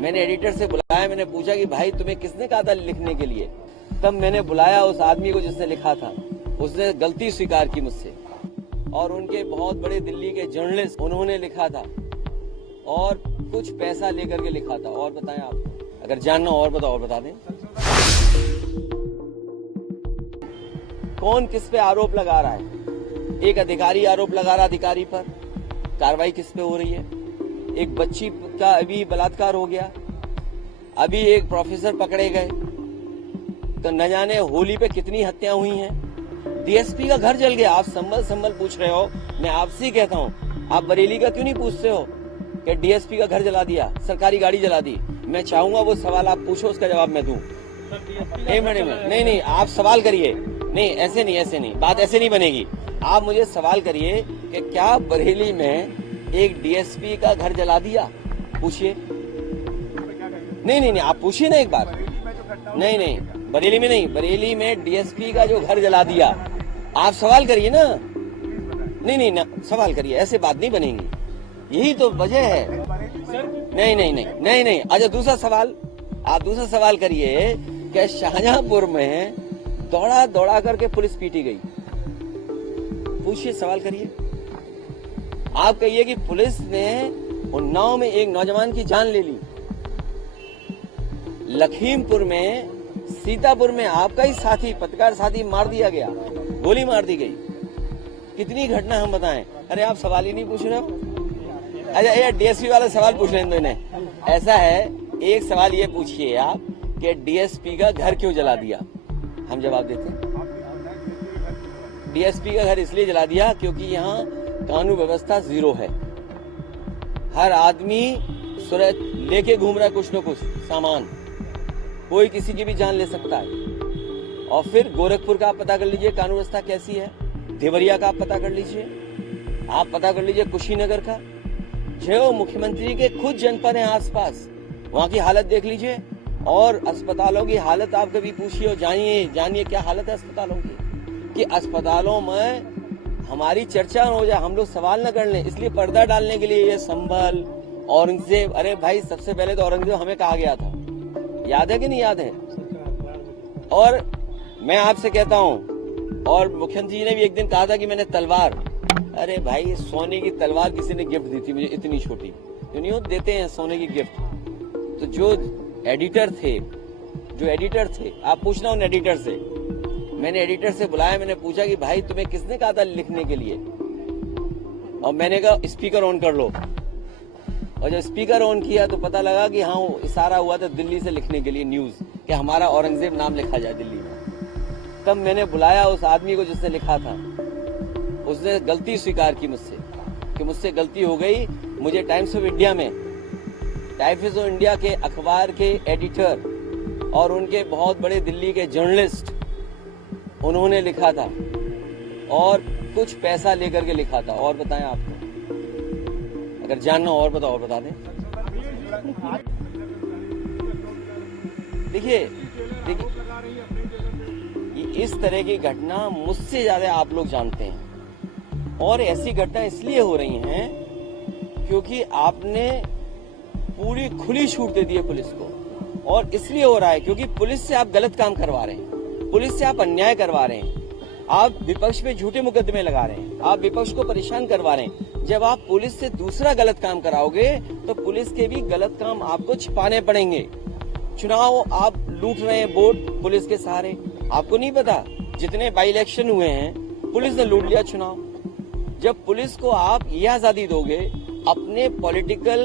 मैंने एडिटर से बुलाया, मैंने पूछा कि भाई तुम्हें किसने कहा था लिखने के लिए। तब मैंने बुलाया उस आदमी को जिसने लिखा था, उसने गलती स्वीकार की मुझसे, और उनके बहुत बड़े दिल्ली के जर्नलिस्ट उन्होंने लिखा था और कुछ पैसा लेकर के लिखा था। और बताएं आप, अगर जानना और बता दें। कौन किस पे आरोप लगा रहा है? एक अधिकारी आरोप लगा रहा अधिकारी पर, कार्रवाई किस पे हो रही है? एक बच्ची का अभी बलात्कार हो गया, अभी एक प्रोफेसर पकड़े गए, तो न जाने होली पे कितनी हत्या हुई हैं। डीएसपी का घर जल गया। आप संभल पूछ रहे हो, मैं आपसे ही कहता हूँ, आप बरेली का क्यों नहीं पूछते हो कि डीएसपी का घर जला दिया, सरकारी गाड़ी जला दी? मैं चाहूंगा वो सवाल आप पूछो, उसका जवाब मैं दूं। एक मिनट में नहीं, आप सवाल करिए। नहीं, ऐसे नहीं, बात ऐसे नहीं बनेगी। आप मुझे सवाल करिए कि क्या बरेली में एक डीएसपी का घर जला दिया? पूछिए। नहीं, आप पूछिए ना एक बार। नहीं, बरेली में नहीं, बरेली में डीएसपी का जो घर जला दिया, आप सवाल करिए ना। नहीं ना, सवाल करिए, ऐसे बात नहीं बनेगी। यही तो वजह है। नहीं। अच्छा, दूसरा सवाल, आप दूसरा सवाल करिए कि शाहजहांपुर में दौड़ा करके पुलिस पीटी गई। पूछिए, सवाल करिए। आप कहिए कि पुलिस ने उन्नाव में एक नौजवान की जान ले ली। लखीमपुर में, सीतापुर में आपका ही साथी, पत्रकार साथी मार दिया गया, गोली मार दी गई। कितनी घटना हम बताएं? अरे आप सवाल ही नहीं पूछ रहे हो। अच्छा, ये डीएसपी वाला सवाल पूछ रहे हैं इन्होंने। ऐसा है, एक सवाल ये पूछिए आप कि डीएसपी का घर क्यों जला दिया? हम जवाब देते हैं, डीएसपी का घर इसलिए जला दिया क्योंकि यहाँ कानून व्यवस्था जीरो है। हर आदमी सुरत लेके घूम रहा है, कुछ न कुछ सामान, कोई किसी की भी जान ले सकता है। और फिर गोरखपुर का आप पता कर लीजिए कानून व्यवस्था कैसी है, देवरिया का आप पता कर लीजिए, आप पता कर लीजिए कुशीनगर का, जो मुख्यमंत्री के खुद जनपद है आसपास, वहां की हालत देख लीजिए। और अस्पतालों की हालत आप कभी पूछिए और जानिए क्या हालत है अस्पतालों की, कि अस्पतालों में हमारी चर्चा हो जाए, हम लोग सवाल न कर लें, इसलिए पर्दा डालने के लिए ये संभल, औरंगजेब। अरे भाई, सबसे पहले तो औरंगजेब हमें कहा गया था, याद है कि नहीं याद है? और मैं आपसे कहता हूं, और मुख्यमंत्री जी ने भी एक दिन कहा था कि मैंने तलवार, अरे भाई, सोने की तलवार किसी ने गिफ्ट दी थी मुझे, इतनी छोटी, जो नहीं देते हैं सोने की गिफ्ट। तो जो एडिटर थे, आप पूछना उन एडिटर से। मैंने एडिटर से बुलाया, मैंने पूछा कि भाई तुम्हें किसने कहा था लिखने के लिए? और मैंने कहा स्पीकर ऑन कर लो। और जब स्पीकर ऑन किया तो पता लगा कि हाँ, इशारा हुआ था दिल्ली से लिखने के लिए न्यूज, कि हमारा औरंगजेब नाम लिखा जाए दिल्ली में। तब मैंने बुलाया उस आदमी को जिसने लिखा था, उसने गलती स्वीकार की मुझसे कि मुझसे गलती हो गई। मुझे टाइम्स ऑफ इंडिया के अखबार के एडिटर और उनके बहुत बड़े दिल्ली के जर्नलिस्ट उन्होंने लिखा था और कुछ पैसा लेकर के लिखा था। और बताएं आपको, अगर जानना और बता दें। देखिए, इस तरह की घटना मुझसे ज्यादा आप लोग जानते हैं, और ऐसी घटना इसलिए हो रही हैं क्योंकि आपने पूरी खुली छूट दे दी है पुलिस को। और इसलिए हो रहा है क्योंकि पुलिस से आप गलत काम करवा रहे हैं, पुलिस से आप अन्याय करवा रहे हैं, आप विपक्ष पे झूठे मुकदमे लगा रहे हैं, आप विपक्ष को परेशान करवा रहे हैं। जब आप पुलिस से दूसरा गलत काम कराओगे तो पुलिस के भी गलत काम आपको छिपाने पड़ेंगे। चुनाव आप लूट रहे हैं वोट पुलिस के सहारे, आपको नहीं पता जितने बाई इलेक्शन हुए हैं पुलिस ने लूट लिया चुनाव। जब पुलिस को आप ये आजादी दोगे अपने पॉलिटिकल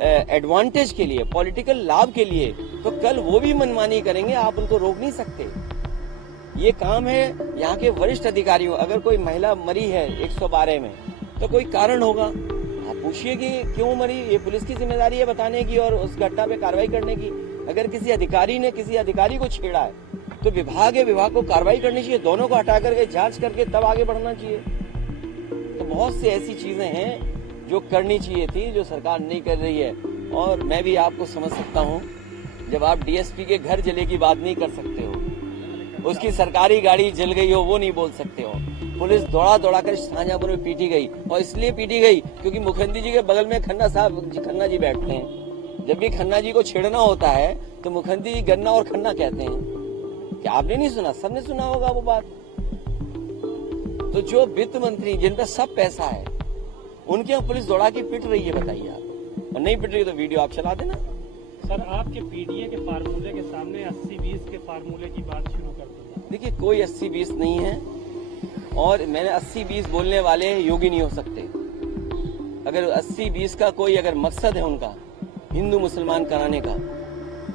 एडवांटेज के लिए, पॉलिटिकल लाभ के लिए, तो कल वो भी मनमानी करेंगे, आप उनको रोक नहीं सकते। ये काम है यहाँ के वरिष्ठ अधिकारियों। अगर कोई महिला मरी है 112 में तो कोई कारण होगा, आप पूछिए कि क्यों मरी, ये पुलिस की जिम्मेदारी है बताने की और उस घटना पे कार्रवाई करने की। अगर किसी अधिकारी ने किसी अधिकारी को छेड़ा है तो विभाग को कार्रवाई करनी चाहिए, दोनों को हटा करके जांच करके तब आगे बढ़ना चाहिए। तो बहुत सी ऐसी चीजें हैं जो करनी चाहिए थी, जो सरकार नहीं कर रही है। और मैं भी आपको समझ सकता हूँ, जब आप डीएसपी के घर जले की बात नहीं कर सकते हो, उसकी सरकारी गाड़ी जल गई हो वो नहीं बोल सकते हो, पुलिस दौड़ा कर शाहजहांपुर में पीटी गई, और इसलिए पीटी गई क्योंकि मुख्यमंत्री जी के बगल में खन्ना जी बैठते हैं, जब भी खन्ना जी को छेड़ना होता है तो मुख्यमंत्री जी गन्ना और खन्ना कहते हैं। क्या आपने नहीं सुना? सबने सुना होगा वो बात। तो जो वित्त मंत्री जिन पे सब पैसा है उनके यहाँ पुलिस दौड़ा के पिट रही है, बताइए आप। और नहीं पिट रही तो वीडियो आप चला देना। सर, आपके पीडीए के फार्मूले के सामने 80-20 के फार्मूले की बात शुरू कर दी। देखिए, कोई 80-20 नहीं है और मैंने 80-20 बोलने वाले योगी नहीं हो सकते। अगर 80-20 का कोई अगर मकसद है उनका हिंदू मुसलमान कराने का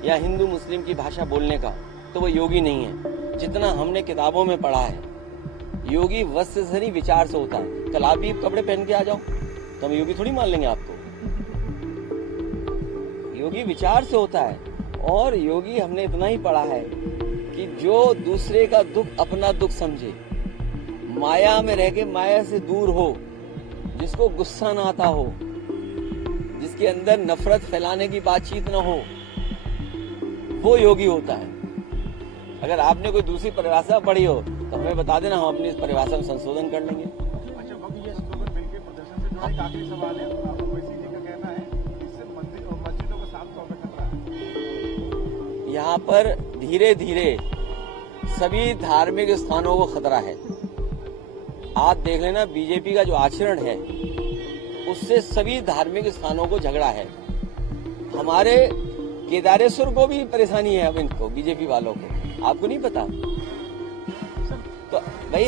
या हिंदू मुस्लिम की भाषा बोलने का, तो वो योगी नहीं है। जितना हमने किताबों में पढ़ा है, योगी वस्त्र से नहीं विचार से होता है। कल आप भी कपड़े पहन के आ जाओ तो हम योगी थोड़ी मान लेंगे आपको। योगी विचार से होता है। और योगी हमने इतना ही पढ़ा है कि जो दूसरे का दुख अपना दुख समझे, माया में रह के माया से दूर हो, जिसको गुस्सा ना आता हो, जिसके अंदर नफरत फैलाने की बातचीत ना हो, वो योगी होता है। अगर आपने कोई दूसरी परिभाषा पढ़ी हो तो हमें बता देना, हम अपनी इस परिभाषा में संशोधन कर लेंगे। अच्छा, बाकी ये स्लोगन बिल के प्रदर्शन से जुड़ा एक आखिरी सवाल है। आपको वैसी जी का कहना है इससे मंदिर और मस्जिदों को साफ तौर पर खतरा है। यहाँ पर धीरे धीरे सभी धार्मिक स्थानों को खतरा है। आप देख लेना, बीजेपी का जो आचरण है उससे सभी धार्मिक स्थानों को झगड़ा है। हमारे केदारेश्वर को भी परेशानी है अब इनको, बीजेपी वालों को। आपको नहीं पता? तो भाई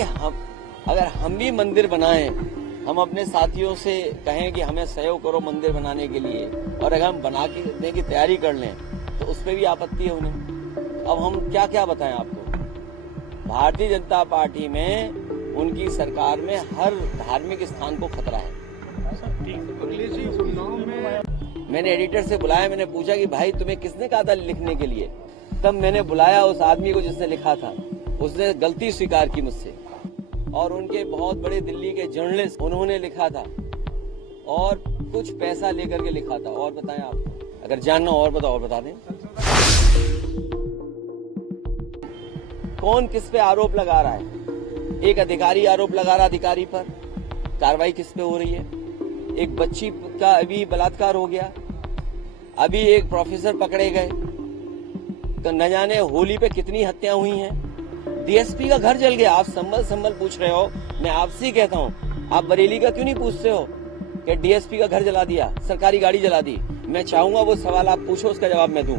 अगर हम भी मंदिर बनाएं, हम अपने साथियों से कहें कि हमें सहयोग करो मंदिर बनाने के लिए, और अगर हम बना के देने की तैयारी कर लें तो उस पर भी आपत्ति है उन्हें। अब हम क्या क्या बताएं आपको? भारतीय जनता पार्टी में, उनकी सरकार में हर धार्मिक स्थान को खतरा है। मैंने एडिटर से बुलाया, मैंने पूछा कि भाई तुम्हें किसने कहा था लिखने के लिए? तब मैंने बुलाया उस आदमी को जिसने लिखा था। उसने गलती स्वीकार की मुझसे, और उनके बहुत बड़े दिल्ली के जर्नलिस्ट, उन्होंने लिखा था और कुछ पैसा लेकर के लिखा था। और बताएं आप, अगर जानना और बताओ और बता दें। कौन किस पे आरोप लगा रहा है? एक अधिकारी आरोप लगा रहा अधिकारी पर, कार्रवाई किस पे हो रही है? एक बच्ची का अभी बलात्कार हो गया, अभी एक प्रोफेसर पकड़े गए, तो न जाने होली पे कितनी हत्याएं हुई हैं। डीएसपी का घर जल गया। आप संभल पूछ रहे हो, मैं आपसे ही कहता हूं, आप बरेली का क्यों नहीं पूछते हो कि डीएसपी का घर जला दिया, सरकारी गाड़ी जला दी? मैं चाहूंगा वो सवाल आप पूछो, उसका जवाब मैं दूं।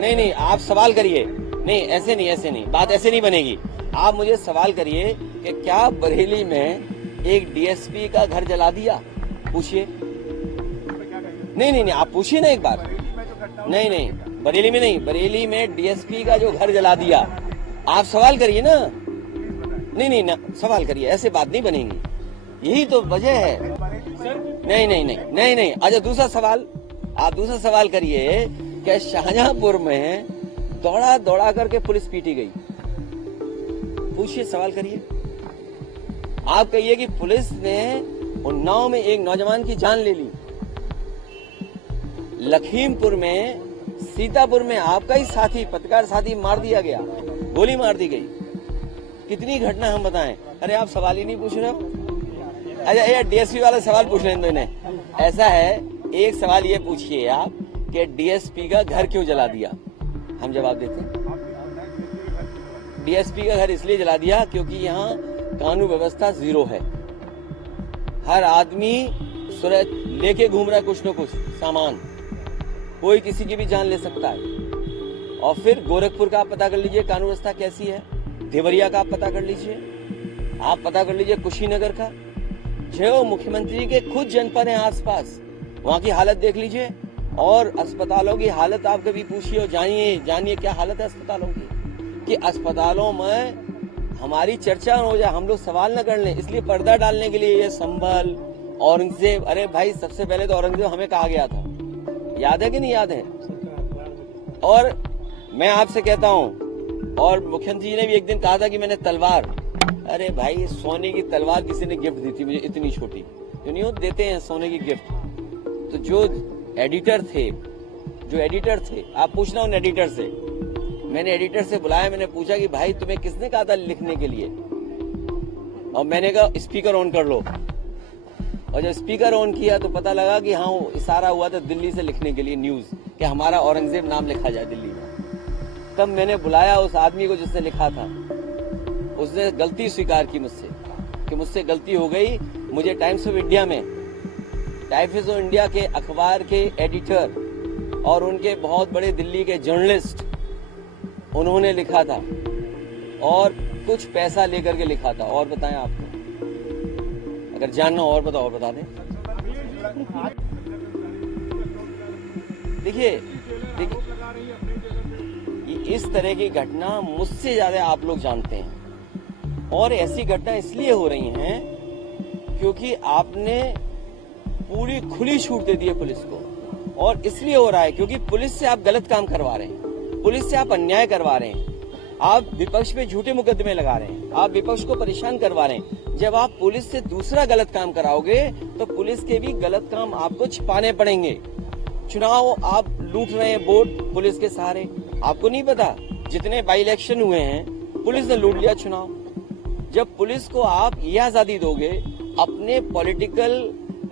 नहीं, आप सवाल करिए। नहीं, ऐसे नहीं, बात ऐसे नहीं बनेगी। आप मुझे सवाल करिए कि क्या बरेली में एक डीएसपी का घर जला दिया? पूछिए। नहीं, आप पूछिए ना एक बार। नहीं, बरेली में नहीं, बरेली में डीएसपी का जो घर जला दिया, आप सवाल करिए ना। नहीं ना, सवाल करिए, ऐसे बात नहीं बनेगी। यही तो वजह है। नहीं। अच्छा, दूसरा सवाल, आप दूसरा सवाल करिए कि शाहजहांपुर में दौड़ा करके पुलिस पीटी गई। पूछिए, सवाल करिए। आप कहिए कि पुलिस ने उन्नाव में एक नौजवान की जान ले ली। लखीमपुर में, सीतापुर में आपका ही साथी, पत्रकार साथी मार दिया गया, गोली मार दी गई। कितनी घटना हम बताएं? अरे आप सवाल ही नहीं पूछ रहे हो। अच्छा, ये डीएसपी वाला सवाल पूछ लें तो इन्हें। ऐसा है, एक सवाल ये पूछिए आप कि डीएसपी का घर क्यों जला दिया? हम जवाब देते हैं, डीएसपी का घर इसलिए जला दिया क्योंकि यहाँ कानून व्यवस्था जीरो है। हर आदमी सुरत लेके घूम रहा है, कुछ न कुछ सामान, कोई किसी की भी जान ले सकता है। और फिर गोरखपुर का आप पता कर लीजिए कानून व्यवस्था कैसी है, देवरिया का आप पता कर लीजिए, आप पता कर लीजिए कुशीनगर का, जो मुख्यमंत्री के खुद जनपद है आसपास, वहाँ की हालत देख लीजिए। और अस्पतालों की हालत आप कभी पूछिए और जानिए क्या हालत है अस्पतालों की, कि अस्पतालों में हमारी चर्चा हो जाए, हम लोग सवाल न कर लें। इसलिए पर्दा डालने के लिए ये संभल, औरंगजेब, अरे भाई सबसे पहले तो औरंगजेब हमें कहा गया था, याद है कि नहीं याद है? और मैं आपसे कहता हूं, और मुख्यमंत्री जी ने भी एक दिन कहा था कि मैंने तलवार, अरे भाई सोने की तलवार किसी ने गिफ्ट दी थी मुझे, इतनी छोटी, जो नहीं देते हैं सोने की गिफ्ट। तो जो एडिटर थे, आप पूछना उन एडिटर से। मैंने एडिटर से बुलाया, मैंने पूछा कि भाई तुम्हें किसने कहा था लिखने के लिए? और मैंने कहा स्पीकर ऑन कर लो। और जब स्पीकर ऑन किया तो पता लगा कि हाँ वो इशारा हुआ था दिल्ली से लिखने के लिए न्यूज कि हमारा औरंगजेब नाम लिखा जाए दिल्ली में। तब मैंने बुलाया उस आदमी को जिसने लिखा था। उसने गलती स्वीकार की मुझसे कि मुझसे गलती हो गई। मुझे टाइम्स ऑफ इंडिया के अखबार के एडिटर और उनके बहुत बड़े दिल्ली के जर्नलिस्ट उन्होंने लिखा था और कुछ पैसा लेकर के लिखा था। और बताएं आपको अगर जानना और बता दें। देखिए इस तरह की घटना मुझसे ज्यादा आप लोग जानते हैं और ऐसी घटना इसलिए हो रही हैं क्योंकि आपने पूरी खुली छूट दे दी है पुलिस को। और इसलिए हो रहा है क्योंकि पुलिस से आप गलत काम करवा रहे हैं, पुलिस से आप अन्याय करवा रहे हैं, आप विपक्ष पे झूठे मुकदमे लगा रहे हैं, आप विपक्ष को परेशान करवा रहे हैं। जब आप पुलिस से दूसरा गलत काम कराओगे तो पुलिस के भी गलत काम आपको छिपाने पड़ेंगे। चुनाव आप लूट रहे हैं वोट पुलिस के सहारे। आपको नहीं पता जितने बाई इलेक्शन हुए हैं पुलिस ने लूट लिया चुनाव। जब पुलिस को आप ये आजादी दोगे अपने पॉलिटिकल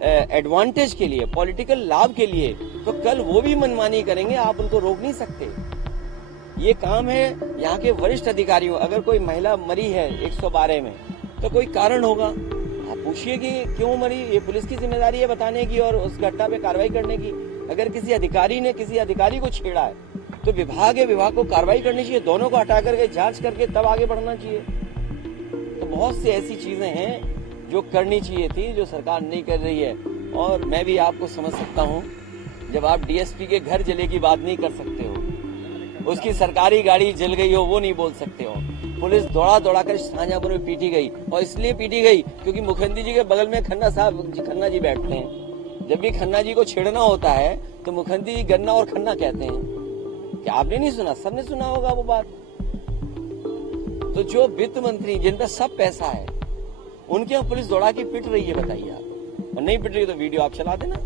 एडवांटेज के लिए, पॉलिटिकल लाभ के लिए, तो कल वो भी मनमानी करेंगे, आप उनको रोक नहीं सकते। ये काम है यहाँ के वरिष्ठ अधिकारियों। अगर कोई महिला मरी है 112 में तो कोई कारण होगा, आप पूछिए कि क्यों मरी। ये पुलिस की जिम्मेदारी है बताने की और उस घटना पे कार्रवाई करने की। अगर किसी अधिकारी ने किसी अधिकारी को छेड़ा है तो विभाग को कार्रवाई करनी चाहिए, दोनों को हटा करके जांच करके तब आगे बढ़ना चाहिए। तो बहुत सी ऐसी चीजें हैं जो करनी चाहिए थी जो सरकार नहीं कर रही है। और मैं भी आपको समझ सकता हूँ, जब आप डीएसपी के घर जले की बात नहीं कर सकते हो, उसकी सरकारी गाड़ी जल गई हो वो नहीं बोल सकते हो। पुलिस दौड़ा कर शाहजहांपुर में पीटी गई और इसलिए पीटी गई क्योंकि मुखर्जी जी के बगल में खन्ना जी बैठते हैं। जब भी खन्ना जी को छेड़ना होता है तो मुखर्जी जी गन्ना और खन्ना कहते हैं। क्या आपने नहीं सुना? सबने सुना होगा वो बात। तो जो वित्त मंत्री जिन पर सब पैसा है उनके यहाँ पुलिस दौड़ा के पिट रही है, बताइए आप। और नहीं पिट रही तो वीडियो आप चला देना।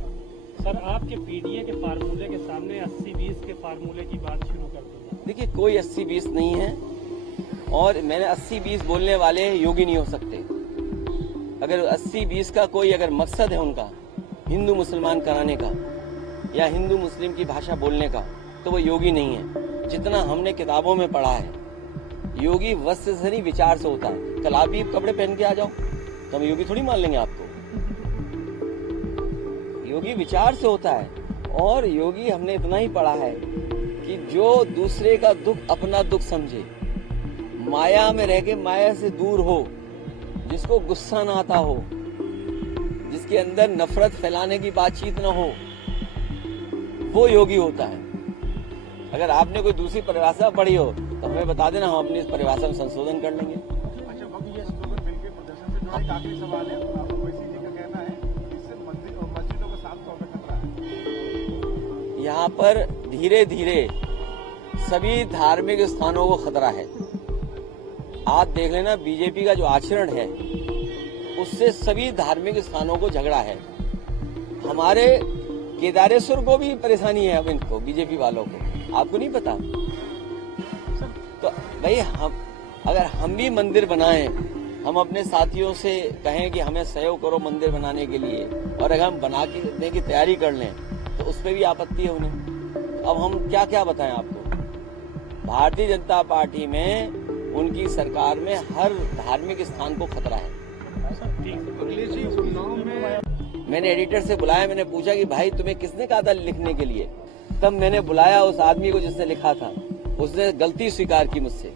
सर आपके पीडीए के फार्मूले के सामने 80-20 के फार्मूले की बात शुरू कर दी। देखिए कोई 80-20 नहीं है और मैंने 80-20 बोलने वाले योगी नहीं हो सकते। अगर 80-20 का कोई अगर मकसद है उनका हिंदू मुसलमान कराने का या हिंदू मुस्लिम की भाषा बोलने का तो वो योगी नहीं है। जितना हमने किताबों में पढ़ा है योगी वस्त्र से नहीं विचार से होता है। कल आप भी कपड़े पहन के आ जाओ तो हम योगी थोड़ी मान लेंगे आपको। योगी विचार से होता है और योगी हमने इतना ही पढ़ा है कि जो दूसरे का दुख अपना दुख समझे, माया में रह के माया से दूर हो, जिसको गुस्सा ना आता हो, जिसके अंदर नफरत फैलाने की बातचीत ना हो, वो योगी होता है। अगर आपने कोई दूसरी परिभाषा पढ़ी हो तो हमें बता देना, हम अपनी इस परिभाषा में संशोधन कर लेंगे। अच्छा वक्त ये स्लोगन बिल के प्रदर्शन से जुड़ा एक आखिरी सवाल है। ओवैसी जी का कहना है इससे मस्जिदों का साफ तौर पर खतरा है। यहाँ पर धीरे धीरे सभी धार्मिक स्थानों को खतरा है। आप देख लेना बीजेपी का जो आचरण है उससे सभी धार्मिक स्थानों को झगड़ा है। हमारे केदारेश्वर को भी परेशानी है अब इनको, बीजेपी वालों को। आपको नहीं पता? तो भाई अगर हम भी मंदिर बनाएं, हम अपने साथियों से कहें कि हमें सहयोग करो मंदिर बनाने के लिए और अगर हम बना के देने की तैयारी कर लें तो उस पर भी आपत्ति है उन्हें। अब हम क्या क्या बताएं आपको? भारतीय जनता पार्टी में उनकी सरकार में हर धार्मिक स्थान को खतरा है। मैंने एडिटर से बुलाया, मैंने पूछा कि भाई तुम्हें किसने कहा था लिखने के लिए? तब मैंने बुलाया उस आदमी को जिसने लिखा था। उसने गलती स्वीकार की मुझसे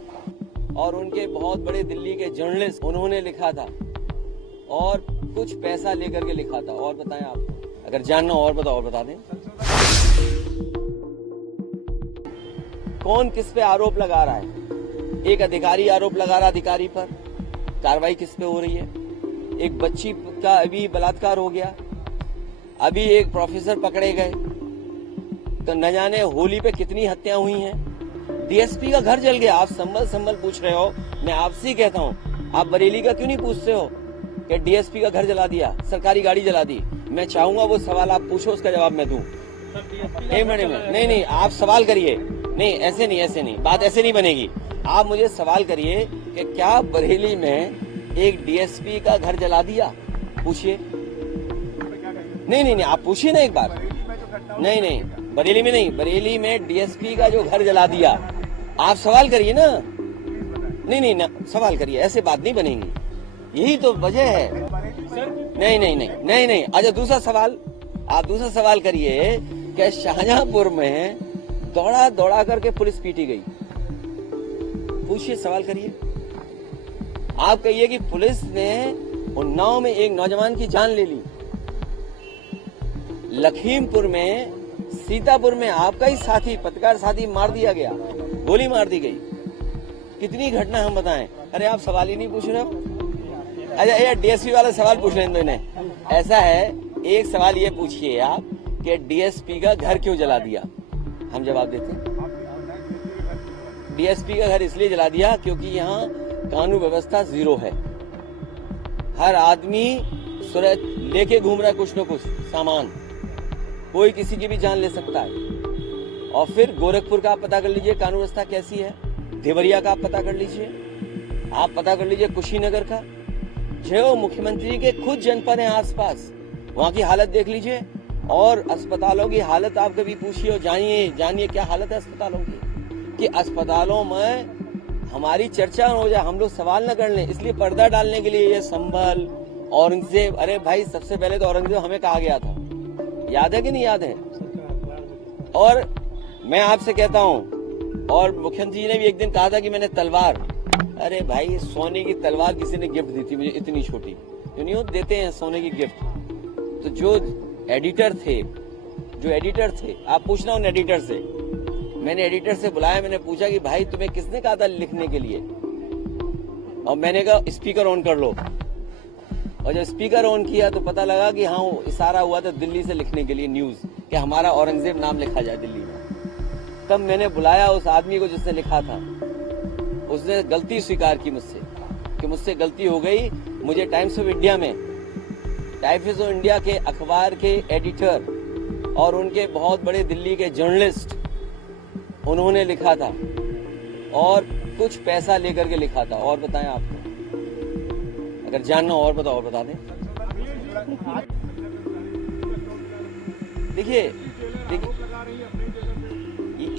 और उनके बहुत बड़े दिल्ली के जर्नलिस्ट उन्होंने लिखा था और कुछ पैसा लेकर के लिखा था। और बताएं आपको अगर जानना और बता दें। कौन किस पे आरोप लगा रहा है? एक अधिकारी आरोप लगा रहा अधिकारी पर, कार्रवाई किस पे हो रही है? एक बच्ची का अभी बलात्कार हो गया, अभी एक प्रोफेसर पकड़े गए, तो न जाने होली पे कितनी हत्या हुई हैं। डीएसपी का घर जल गया। आप संभल पूछ रहे हो, मैं आपसे ही कहता हूँ आप बरेली का क्यों नहीं पूछते हो कि डीएसपी का घर जला दिया, सरकारी गाड़ी जला दी? मैं चाहूंगा वो सवाल आप पूछो, उसका जवाब मैं दूं। एक मिनट में नहीं, आप सवाल करिए। नहीं ऐसे नहीं, बात ऐसे नहीं बनेगी। आप मुझे सवाल करिए कि क्या बरेली में एक डीएसपी का घर जला दिया? पूछिए। नहीं, आप पूछिए ना एक बार। बरेली में जो घटना हुई, नहीं, बरेली में नहीं, बरेली में डीएसपी का जो घर जला दिया, आप सवाल करिए ना। प्लीज बताएं। नहीं ना, सवाल करिए, ऐसे बात नहीं बनेगी। यही तो वजह है। बरेली में नहीं। अच्छा दूसरा सवाल, आप दूसरा सवाल करिए कि शाहजहांपुर में दौड़ा करके पुलिस पीटी गई। पूछिए, सवाल करिए। आप कहिए कि पुलिस ने उन्नाव में एक नौजवान की जान ले ली। लखीमपुर में, सीतापुर में आपका ही साथी, पत्रकार साथी मार दिया गया, गोली मार दी गई। कितनी घटना हम बताएं? अरे आप सवाल ही नहीं पूछ रहे हो। अच्छा ये डीएसपी वाला सवाल पूछ रहे हैं इन्होंने। ऐसा है, एक सवाल ये पूछिए आप कि डीएसपी का घर क्यों जला दिया? हम जवाब देते हैं, डीएसपी का घर इसलिए जला दिया क्योंकि यहाँ कानून व्यवस्था जीरो है। हर आदमी सुरत लेके घूम रहा है कुछ न कुछ सामान, कोई किसी की भी जान ले सकता है। और फिर गोरखपुर का आप पता कर लीजिए कानून व्यवस्था कैसी है, देवरिया का आप पता कर लीजिए, आप पता कर लीजिए कुशीनगर का, जो मुख्यमंत्री के खुद जनपद है आसपास, वहां की हालत देख लीजिए। और अस्पतालों की हालत आप कभी पूछिए और जानिए क्या हालत है अस्पतालों की, कि अस्पतालों में हमारी चर्चा हो जाए, हम लोग सवाल न कर लें, इसलिए पर्दा डालने के लिए ये संभल, औरंगजेब। अरे भाई, सबसे पहले तो औरंगजेब हमें कहा गया था, याद है कि नहीं याद है? और मैं आपसे कहता हूं, और मुख्यमंत्री जी ने भी एक दिन कहा था कि मैंने तलवार, अरे भाई सोने की तलवार किसी ने गिफ्ट दी थी मुझे, इतनी छोटी, जो नहीं देते हैं सोने की गिफ्ट। तो जो एडिटर थे, आप पूछना उन एडिटर से, मैंने एडिटर से बुलाया, मैंने पूछा कि भाई तुम्हें किसने कहा था लिखने के लिए? और मैंने कहा स्पीकर ऑन कर लो। और जब स्पीकर ऑन किया तो पता लगा कि हाँ इशारा हुआ था दिल्ली से लिखने के लिए न्यूज, कि हमारा औरंगजेब नाम लिखा जाए दिल्ली में। तब मैंने बुलाया उस आदमी को जिसने लिखा था, उसने गलती स्वीकार की मुझसे कि मुझसे गलती हो गई। मुझे टाइम्स ऑफ इंडिया के अखबार के एडिटर और उनके बहुत बड़े दिल्ली के जर्नलिस्ट, उन्होंने लिखा था और कुछ पैसा लेकर के लिखा था। और बताएं आपको, अगर जानना और बता दें। देखिए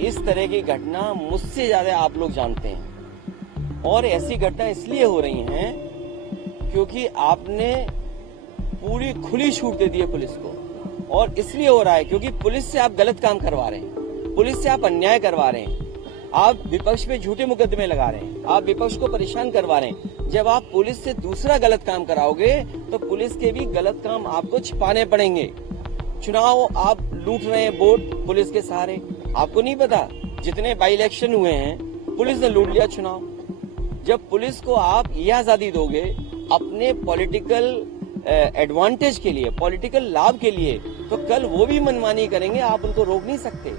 इस तरह की घटना मुझसे ज्यादा आप लोग जानते हैं, और ऐसी घटना इसलिए हो रही हैं क्योंकि आपने पूरी खुली छूट दे दी है पुलिस को। और इसलिए हो रहा है क्योंकि पुलिस से आप गलत काम करवा रहे हैं, पुलिस से आप अन्याय करवा रहे हैं, आप विपक्ष पे झूठे मुकदमे लगा रहे हैं, आप विपक्ष को परेशान करवा रहे हैं। जब आप पुलिस से दूसरा गलत काम कराओगे तो पुलिस के भी गलत काम आपको छिपाने पड़ेंगे। चुनाव आप लूट रहे हैं वोट पुलिस के सहारे, आपको नहीं पता जितने बाई इलेक्शन हुए हैं पुलिस ने लूट लिया चुनाव। जब पुलिस को आप ये आजादी दोगे अपने पॉलिटिकल एडवांटेज के लिए, पॉलिटिकल लाभ के लिए, तो कल वो भी मनमानी करेंगे, आप उनको रोक नहीं सकते।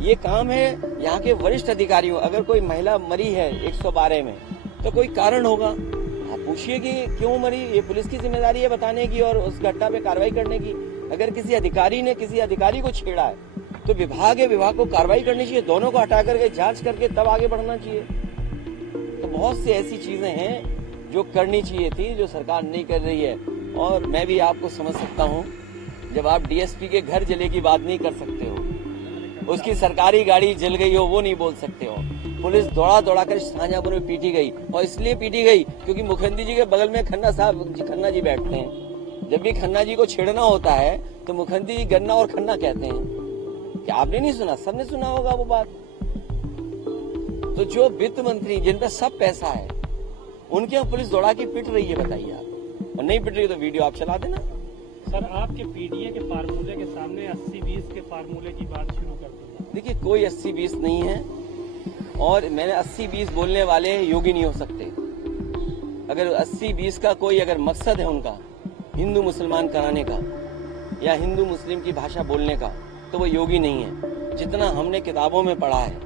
ये काम है यहाँ के वरिष्ठ अधिकारियों। अगर कोई महिला मरी है 112 में तो कोई कारण होगा, आप पूछिए कि क्यों मरी, ये पुलिस की जिम्मेदारी है बताने की और उस घटना पे कार्रवाई करने की। अगर किसी अधिकारी ने किसी अधिकारी को छेड़ा है तो विभाग को कार्रवाई करनी चाहिए, दोनों को हटा करके जांच करके तब आगे बढ़ना चाहिए। तो बहुत सी ऐसी चीजें हैं जो करनी चाहिए थी, जो सरकार नहीं कर रही है। और मैं भी आपको समझ सकता हूँ, जब आप डीएसपी के घर जले की बात नहीं कर सकते हो, उसकी सरकारी गाड़ी जल गई हो वो नहीं बोल सकते हो, पुलिस दौड़ा कर शाहजहांपुर में पीटी गई, और इसलिए पीटी गई क्योंकि मुख्यमंत्री जी के बगल में खन्ना जी बैठते हैं। जब भी खन्ना जी को छेड़ना होता है तो मुख्यमंत्री जी गन्ना और खन्ना कहते हैं। क्या आपने नहीं सुना? सबने सुना होगा वो बात। तो जो वित्त मंत्री जिन पे सब पैसा है उनके यहाँ पुलिस दौड़ा के पिट रही है, बताइए आप। और नहीं पिट रही तो वीडियो आप चला देना। सर आपके पीडीए के फार्मूले के सामने 80-20 के फार्मूले की बात शुरू कर दी। देखिए कोई 80-20 नहीं है, और मैंने 80-20 बोलने वाले योगी नहीं हो सकते। अगर 80-20 का कोई अगर मकसद है उनका हिंदू मुसलमान कराने का या हिंदू मुस्लिम की भाषा बोलने का, तो वो योगी नहीं है। जितना हमने किताबों में पढ़ा है,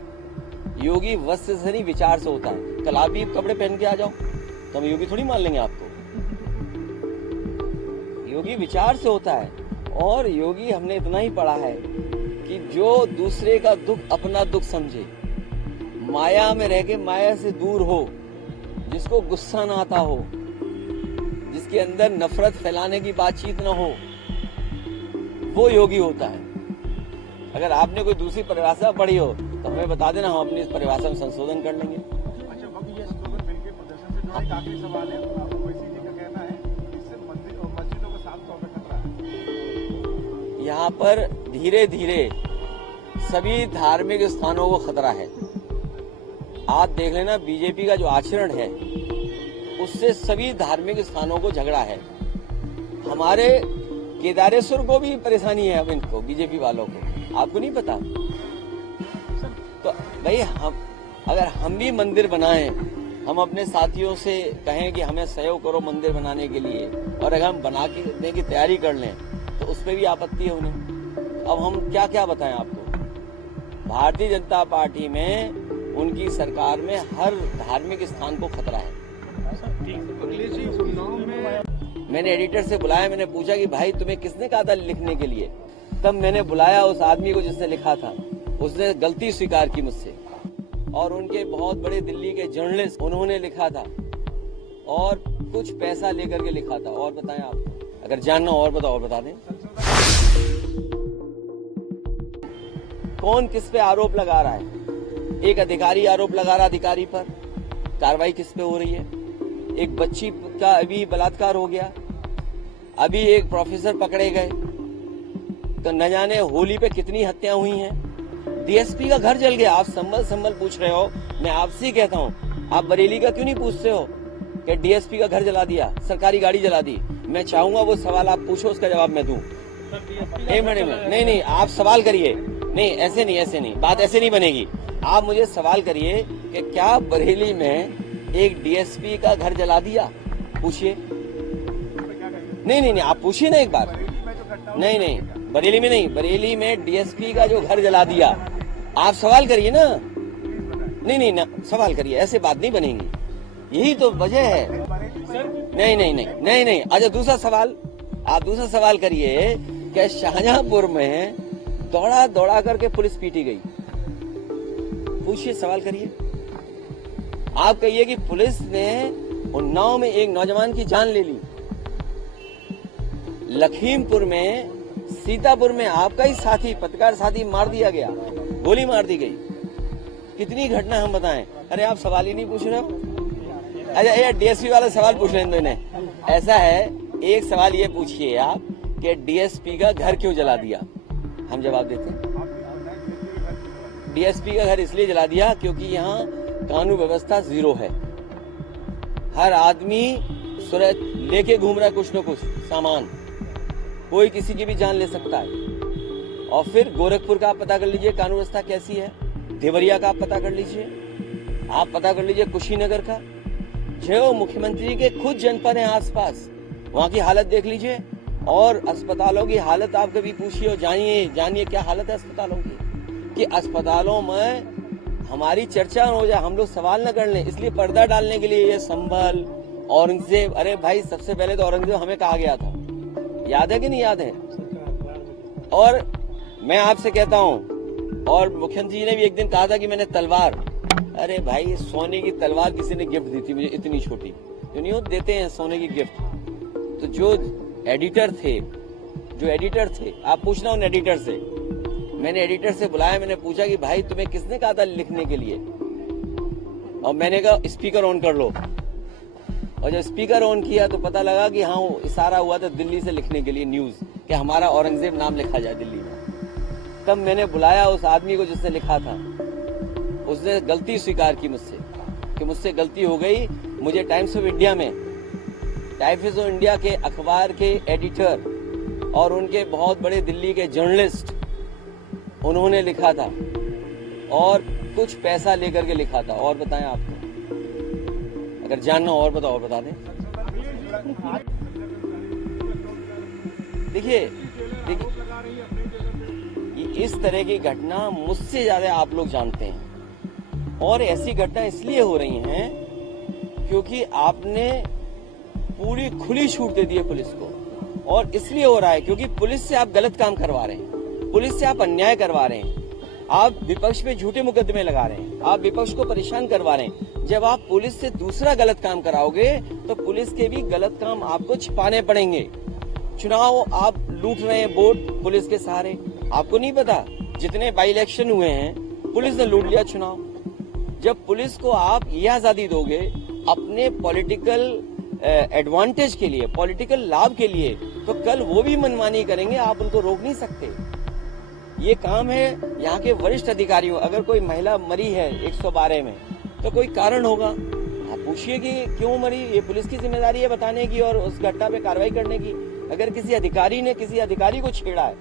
योगी वस्त्र से नहीं विचार से होता है। कल आप भी कपड़े पहन के आ जाओ तो हम योगी थोड़ी मान लेंगे आपको। योगी विचार से होता है, और योगी हमने इतना ही पढ़ा है कि जो दूसरे का दुख अपना दुख समझे, माया में रह के माया से दूर हो, जिसको गुस्सा ना आता हो, जिसके अंदर नफरत फैलाने की बातचीत ना हो, वो योगी होता है। अगर आपने कोई दूसरी परिभाषा पढ़ी हो तो हमें बता देना, हम अपनी इस परिभाषा में संशोधन कर लेंगे। अच्छा, वक्त ये स्लोगन मिलकर प्रदर्शन से जुड़ा एक आखिरी सवाल है। ओवैसी जी का कहना है इससे मंदिर और मस्जिदों को साफ तौर पर खतरा है। यहाँ पर धीरे धीरे सभी धार्मिक स्थानों को खतरा है। आप देख लेना, बीजेपी का जो आचरण है उससे सभी धार्मिक स्थानों को झगड़ा है। हमारे केदारेश्वर को भी परेशानी है अब इनको, बीजेपी वालों को। आपको नहीं पता? तो भाई अगर हम भी मंदिर बनाएं, हम अपने साथियों से कहें कि हमें सहयोग करो मंदिर बनाने के लिए, और अगर हम बना के देने की तैयारी कर लें तो उस पर भी आपत्ति है उन्हें। अब हम क्या क्या बताएं आपको? भारतीय जनता पार्टी में, उनकी सरकार में हर धार्मिक स्थान को खतरा है। मैंने एडिटर से बुलाया, मैंने पूछा कि भाई तुम्हें किसने कहा था लिखने के लिए? तब मैंने बुलाया उस आदमी को जिसने लिखा था, उसने गलती स्वीकार की मुझसे, और उनके बहुत बड़े दिल्ली के जर्नलिस्ट, उन्होंने लिखा था और कुछ पैसा लेकर के लिखा था। और बताएं आपको, अगर जानना और बताओ और बता दें। कौन किस पे आरोप लगा रहा है? एक अधिकारी आरोप लगा रहा अधिकारी पर, कार्रवाई किस पे हो रही है? एक बच्ची का अभी बलात्कार हो गया, अभी एक प्रोफेसर पकड़े गए, तो न जाने होली पे कितनी हत्याएं हुई हैं। डीएसपी का घर जल गया। आप संभल पूछ रहे हो, मैं आपसे ही कहता हूं, आप बरेली का क्यों नहीं पूछते हो कि डीएसपी का घर जला दिया, सरकारी गाड़ी जला दी? मैं चाहूंगा वो सवाल आप पूछो, उसका जवाब मैं दूं। एक मिनट में, नहीं, आप सवाल करिए। नहीं, ऐसे नहीं, बात ऐसे नहीं बनेगी। आप मुझे सवाल करिए कि क्या बरेली में एक डीएसपी का घर जला दिया? पूछिए। नहीं, आप पूछिए ना एक बार। नहीं, बरेली में नहीं, बरेली में डीएसपी का जो घर जला दिया, आप सवाल करिए ना। नहीं ना, सवाल करिए, ऐसे बात नहीं बनेगी। यही तो वजह है। नहीं। अच्छा, दूसरा सवाल, आप दूसरा सवाल करिए कि शाहजहांपुर में दौड़ा करके पुलिस पीटी गई। पूछिए, सवाल करिए। आप कहिए कि पुलिस ने उन्नाव में एक नौजवान की जान ले ली। लखीमपुर में, सीतापुर में आपका ही साथी, पत्रकार साथी मार दिया गया, गोली मार दी गई। कितनी घटना हम बताएं? अरे आप सवाल ही नहीं पूछ रहे हो। अच्छा, ये डीएसपी वाला सवाल पूछ लें दो इन्हें। ऐसा है, एक सवाल ये पूछिए आप कि डीएसपी का घर क्यों जला दिया? हम जवाब देते हैं, डीएसपी का घर इसलिए जला दिया क्योंकि यहाँ कानून व्यवस्था जीरो है। हर आदमी सुरत लेके घूम रहा है कुछ न कुछ सामान, कोई किसी की भी जान ले सकता है। और फिर गोरखपुर का आप पता कर लीजिए कानून व्यवस्था कैसी है, देवरिया का आप पता कर लीजिए, आप पता कर लीजिए कुशीनगर का, जो मुख्यमंत्री के खुद जनपद है आसपास, वहां की हालत देख लीजिए। और अस्पतालों की हालत आप कभी पूछिए और जानिए क्या हालत है अस्पतालों की, कि अस्पतालों में हमारी चर्चा हो जाए, हम लोग सवाल न कर लें। इसलिए पर्दा डालने के लिए ये संभल, औरंगजेब, अरे भाई सबसे पहले तो औरंगजेब हमें कहा गया था, याद है कि नहीं याद है? और मैं आपसे कहता हूं, और मुख्यमंत्री जी ने भी एक दिन कहा था कि मैंने तलवार, अरे भाई सोने की तलवार किसी ने गिफ्ट दी थी मुझे, इतनी छोटी, यूं देते हैं सोने की गिफ्ट। तो जो एडिटर थे, आप पूछना उन एडिटर से। मैंने एडिटर से बुलाया, मैंने पूछा कि भाई तुम्हें किसने कहा था लिखने के लिए? और मैंने कहा स्पीकर ऑन कर लो। और जब स्पीकर ऑन किया तो पता लगा कि हाँ, इशारा हुआ था दिल्ली से लिखने के लिए न्यूज, कि हमारा औरंगजेब नाम लिखा जाए दिल्ली में। तब मैंने बुलाया उस आदमी को जिसने लिखा था, उसने गलती स्वीकार की मुझसे कि मुझसे गलती हो गई। मुझे टाइम्स ऑफ इंडिया के अखबार के एडिटर और उनके बहुत बड़े दिल्ली के जर्नलिस्ट, उन्होंने लिखा था और कुछ पैसा लेकर के लिखा था। और बताएं आपको, अगर जानना और बताओ और बता दें। देखिए, इस तरह की घटना मुझसे ज्यादा आप लोग जानते हैं, और ऐसी घटना इसलिए हो रही हैं क्योंकि आपने पूरी खुली छूट दे दी है पुलिस को। और इसलिए हो रहा है क्योंकि पुलिस से आप गलत काम करवा रहे हैं, पुलिस से आप अन्याय करवा रहे हैं, आप विपक्ष पे झूठे मुकदमे लगा रहे हैं, आप विपक्ष को परेशान करवा रहे हैं। जब आप पुलिस से दूसरा गलत काम कराओगे तो पुलिस के भी गलत काम आपको छिपाने पड़ेंगे। चुनाव आप लूट रहे हैं वोट पुलिस के सहारे। आपको नहीं पता जितने बाई इलेक्शन हुए हैं पुलिस ने लूट लिया चुनाव। जब पुलिस को आप ये आजादी दोगे अपने पॉलिटिकल एडवांटेज के लिए, पॉलिटिकल लाभ के लिए, तो कल वो भी मनमानी करेंगे, आप उनको रोक नहीं सकते। ये काम है यहाँ के वरिष्ठ अधिकारियों। अगर कोई महिला मरी है 112 में तो कोई कारण होगा, आप पूछिए कि क्यों मरी। ये पुलिस की जिम्मेदारी है बताने की और उस घटना पे कार्रवाई करने की। अगर किसी अधिकारी ने किसी अधिकारी को छेड़ा है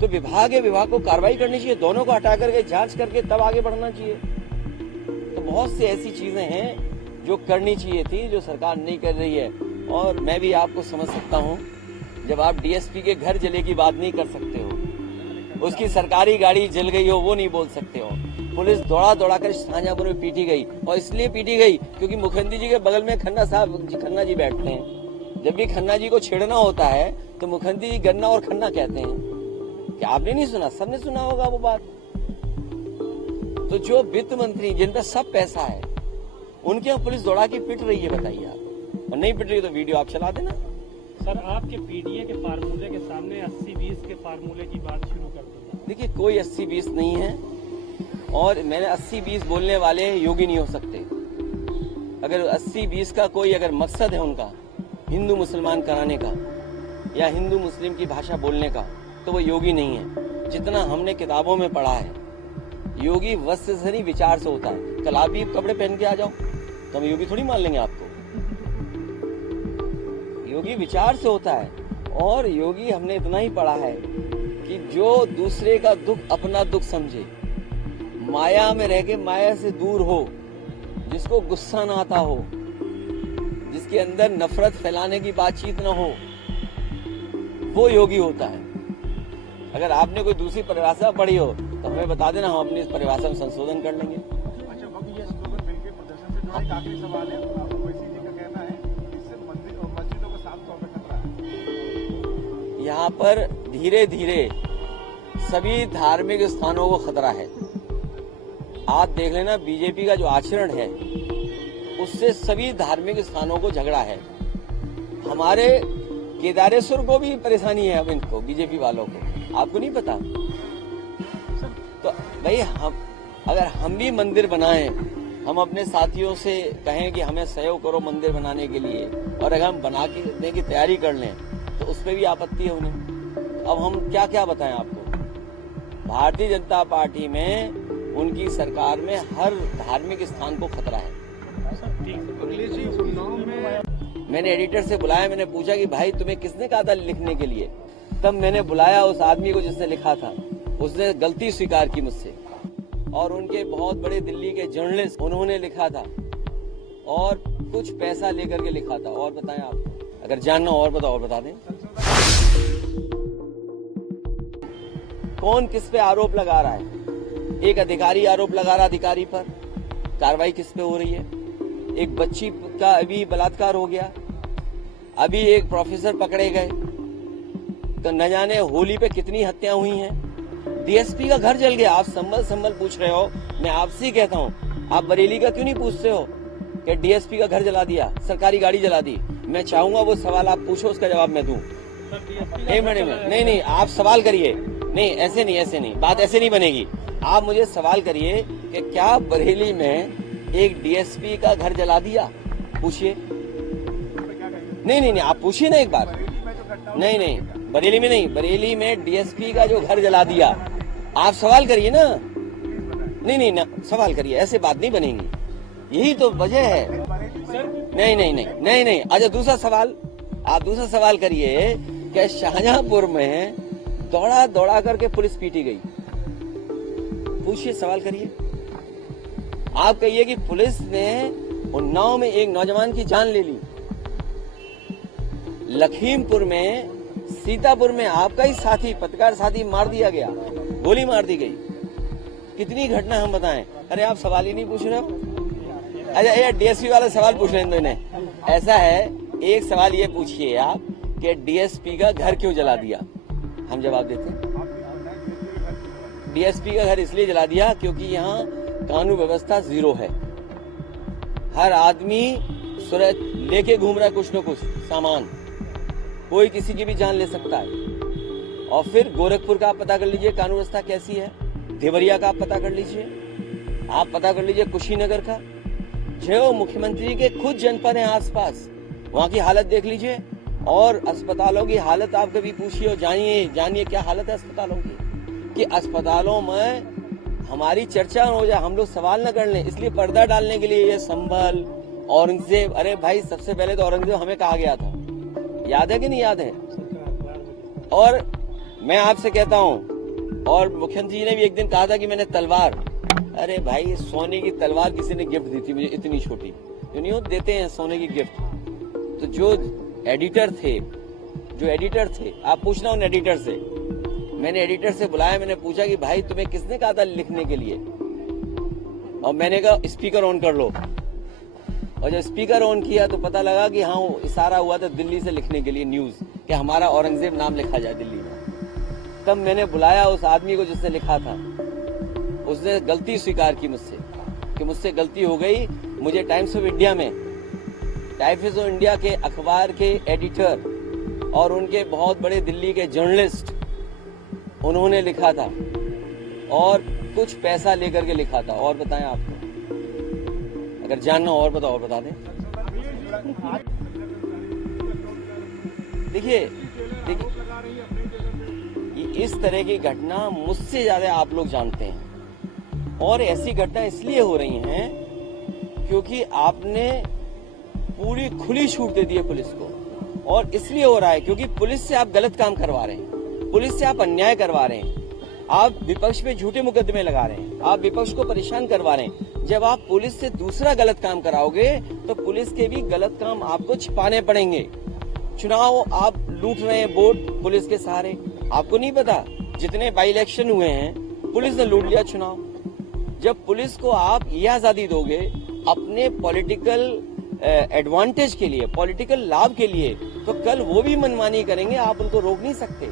तो विभाग को कार्रवाई करनी चाहिए, दोनों को हटा करके जांच करके तब आगे बढ़ना चाहिए। तो बहुत सी ऐसी चीजें हैं जो करनी चाहिए थी, जो सरकार नहीं कर रही है। और मैं भी आपको समझ सकता हूँ, जब आप डीएसपी के घर जले की बात नहीं कर सकते हो, उसकी सरकारी गाड़ी जल गई हो वो नहीं बोल सकते हो। पुलिस दौड़ा दौड़ा कर शाहजहांपुर में पीटी गई, और इसलिए पीटी गई क्योंकि मुखर्जी जी के बगल में खन्ना जी बैठते हैं। जब भी खन्ना जी को छेड़ना होता है तो मुखर्जी जी गन्ना और खन्ना कहते हैं। क्या आपने नहीं सुना? सबने सुना होगा वो बात। तो जो वित्त मंत्री जिन पर सब पैसा है उनके यहाँ पुलिस दौड़ा के पिट रही है, बताइए आप। और नहीं पिट रही तो वीडियो आप चला देना। सर आपके पीडीए के फार्मूले के सामने 80-20 के फार्मूले की बात शुरू कर दी। देखिए कोई 80-20 नहीं है, और मैंने 80-20 बोलने वाले योगी नहीं हो सकते। अगर 80-20 का कोई अगर मकसद है उनका हिंदू मुसलमान कराने का या हिंदू मुस्लिम की भाषा बोलने का, तो वो योगी नहीं है। जितना हमने किताबों में पढ़ा है, योगी वस्त्र से नहीं विचार से होता है। कल आप भी कपड़े पहन के आ जाओ तो हम योगी थोड़ी मान लेंगे आपको। योगी विचार से होता है, और योगी हमने इतना ही पढ़ा है कि जो दूसरे का दुख अपना दुख समझे, माया में रह के माया से दूर हो, जिसको गुस्सा ना आता हो, जिसके अंदर नफरत फैलाने की बातचीत ना हो, वो योगी होता है। अगर आपने कोई दूसरी परिभाषा पढ़ी हो तो हमें बता देना, हम अपनी इस परिभाषा में संशोधन कर लेंगे। अच्छा, वक्त ये अक्टूबर बिल के प्रदर्शन से जुड़ा एक आखिरी सवाल है। ओवैसी जी का कहना है इससे मंदिर और मस्जिदों को साफ तौर पर खतरा है। यहाँ पर धीरे धीरे सभी धार्मिक स्थानों को खतरा है। आप देख लेना बीजेपी का जो आचरण है उससे सभी धार्मिक स्थानों को झगड़ा है। हमारे केदारेश्वर को भी परेशानी है अब इनको, बीजेपी वालों को। आपको नहीं पता? तो भाई अगर हम भी मंदिर बनाएं, हम अपने साथियों से कहें कि हमें सहयोग करो मंदिर बनाने के लिए, और अगर हम बना के देने की तैयारी कर लें तो उस पर भी आपत्ति है उन्हें। अब हम क्या क्या बताएं आपको? भारतीय जनता पार्टी में, उनकी सरकार में हर धार्मिक स्थान को खतरा है। मैंने एडिटर से बुलाया, मैंने पूछा कि भाई तुम्हें किसने कहा था लिखने के लिए? तब मैंने बुलाया उस आदमी को जिसने लिखा था, उसने गलती स्वीकार की मुझसे। और उनके बहुत बड़े दिल्ली के जर्नलिस्ट, उन्होंने लिखा था और कुछ पैसा लेकर के लिखा था। और बताएं आप, अगर जानना और बताओ और बता दें। कौन किस पे आरोप लगा रहा है? एक अधिकारी आरोप लगा रहा अधिकारी पर, कार्रवाई किस पे हो रही है? एक बच्ची का अभी बलात्कार हो गया, अभी एक प्रोफेसर पकड़े गए, तो न जाने होली पे कितनी हत्या हुई हैं। डीएसपी का घर जल गया। आप संभल पूछ रहे हो, मैं आपसे ही कहता हूँ, आप बरेली का क्यों नहीं पूछते हो कि डीएसपी का घर जला दिया, सरकारी गाड़ी जला दी? मैं चाहूंगा वो सवाल आप पूछो, उसका जवाब मैं दूं। एक मिनट में, नहीं, आप सवाल करिए। नहीं, ऐसे नहीं, बात ऐसे नहीं बनेगी। आप मुझे सवाल करिए कि क्या बरेली में एक डीएसपी का घर जला दिया? पूछिए। नहीं, आप पूछिए ना एक बार। नहीं, बरेली में नहीं, बरेली में डीएसपी का जो घर जला दिया, आप सवाल करिए ना। नहीं ना, सवाल करिए, ऐसे बात नहीं बनेगी। यही तो वजह है। नहीं। अच्छा, दूसरा सवाल, आप दूसरा सवाल करिए कि शाहजहांपुर में दौड़ा करके पुलिस पीटी गई। पूछिए, सवाल करिए। आप कहिए कि पुलिस ने उन्नाव में एक नौजवान की जान ले ली, लखीमपुर में, सीतापुर में आपका ही साथी, पत्रकार साथी मार दिया गया, गोली मार दी गई। कितनी घटना हम बताएं? अरे आप सवाल ही नहीं पूछ रहे हो। अच्छा, ये डीएसपी वाला सवाल पूछ रहे हैं इन्होंने। ऐसा है, एक सवाल ये पूछिए आप कि डीएसपी का घर क्यों जला दिया? हम जवाब देते हैं, डीएसपी का घर इसलिए जला दिया क्योंकि यहाँ कानून व्यवस्था जीरो है। हर आदमी सुरत लेके घूम रहा है कुछ न कुछ सामान, कोई किसी की भी जान ले सकता है। और फिर गोरखपुर का आप पता कर लीजिए कानून व्यवस्था कैसी है, देवरिया का आप पता कर लीजिए, आप पता कर लीजिए कुशीनगर का, जो मुख्यमंत्री के खुद जनपद है आसपास, वहां की हालत देख लीजिए। और अस्पतालों की हालत आप कभी पूछिए और जानिए क्या हालत है अस्पतालों की, कि अस्पतालों में हमारी चर्चा हो जाए, हम लोग सवाल न कर लें, इसलिए पर्दा डालने के लिए ये संभल औरंगजेब, अरे भाई सबसे पहले तो औरंगजेब हमें कहा गया था, याद है कि नहीं याद है? और मैं आपसे कहता हूं, और मुख्यमंत्री जी ने भी एक दिन कहा था कि मैंने तलवार, अरे भाई सोने की तलवार किसी ने गिफ्ट दी थी मुझे, इतनी छोटी, तो नहीं देते हैं सोने की गिफ्ट। तो जो एडिटर थे, आप पूछना उन एडिटर से, मैंने एडिटर से बुलाया, मैंने पूछा कि भाई तुम्हें किसने कहा था लिखने के लिए, और मैंने कहा स्पीकर ऑन कर लो, और जब स्पीकर ऑन किया तो पता लगा कि हाँ इशारा हुआ था दिल्ली से लिखने के लिए न्यूज, कि हमारा औरंगजेब नाम लिखा जाए दिल्ली में। तब मैंने बुलाया उस आदमी को जिसने लिखा था, उसने गलती स्वीकार की मुझसे, कि मुझसे गलती हो गई। मुझे टाइम्स ऑफ इंडिया के अखबार के एडिटर और उनके बहुत बड़े दिल्ली के जर्नलिस्ट, उन्होंने लिखा था और कुछ पैसा लेकर के लिखा था। और बताएं आपको, अगर जानना और बताओ और बता दें। देखिए इस तरह की घटना मुझसे ज्यादा आप लोग जानते हैं, और ऐसी घटना इसलिए हो रही हैं क्योंकि आपने पूरी खुली छूट दे दी है पुलिस को, और इसलिए हो रहा है क्योंकि पुलिस से आप गलत काम करवा रहे हैं, पुलिस से आप अन्याय करवा रहे हैं, आप विपक्ष पे झूठे मुकदमे लगा रहे हैं, आप विपक्ष को परेशान करवा रहे हैं। जब आप पुलिस से दूसरा गलत काम कराओगे तो पुलिस के भी गलत काम आपको छिपाने पड़ेंगे। चुनाव आप लूट रहे हैं वोट पुलिस के सहारे, आपको नहीं पता जितने बाई इलेक्शन हुए हैं पुलिस ने लूट लिया चुनाव। जब पुलिस को आप ये आजादी दोगे अपने पॉलिटिकल एडवांटेज के लिए, पॉलिटिकल लाभ के लिए, तो कल वो भी मनमानी करेंगे, आप उनको रोक नहीं सकते।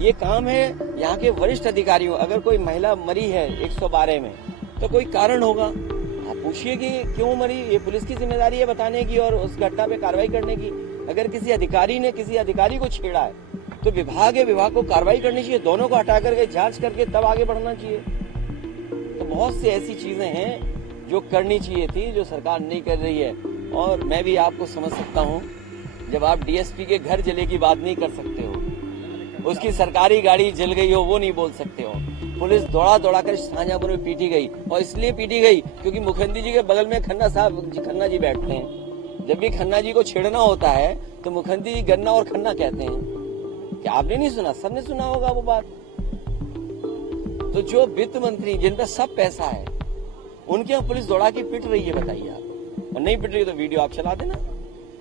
ये काम है यहाँ के वरिष्ठ अधिकारियों। अगर कोई महिला मरी है 112 में तो कोई कारण होगा, आप पूछिए कि क्यों मरी, ये पुलिस की जिम्मेदारी है बताने की और उस घटना पे कार्रवाई करने की। अगर किसी अधिकारी ने किसी अधिकारी को छेड़ा है तो विभाग को कार्रवाई करनी चाहिए, दोनों को हटा करके जांच करके तब आगे बढ़ना चाहिए। तो बहुत सी ऐसी चीजें हैं जो करनी चाहिए थी, जो सरकार नहीं कर रही है। और मैं भी आपको समझ सकता हूँ, जब आप डीएसपी के घर जले की बात नहीं कर सकते हो, उसकी सरकारी गाड़ी जल गई हो वो नहीं बोल सकते हो, पुलिस दौड़ा कर शाहजहांपुर में पीटी गई, और इसलिए पीटी गई क्योंकि मुख्यमंत्री जी के बगल में खन्ना जी बैठते हैं। जब भी खन्ना जी को छेड़ना होता है तो मुख्यमंत्री जी गन्ना और खन्ना कहते हैं। क्या आपने नहीं सुना? सबने सुना होगा वो बात। तो जो वित्त मंत्री जिन पे सब पैसा है उनके यहाँ पुलिस दौड़ा के पिट रही है, बताइए आप। और नहीं पिट रही तो वीडियो आप चला देना।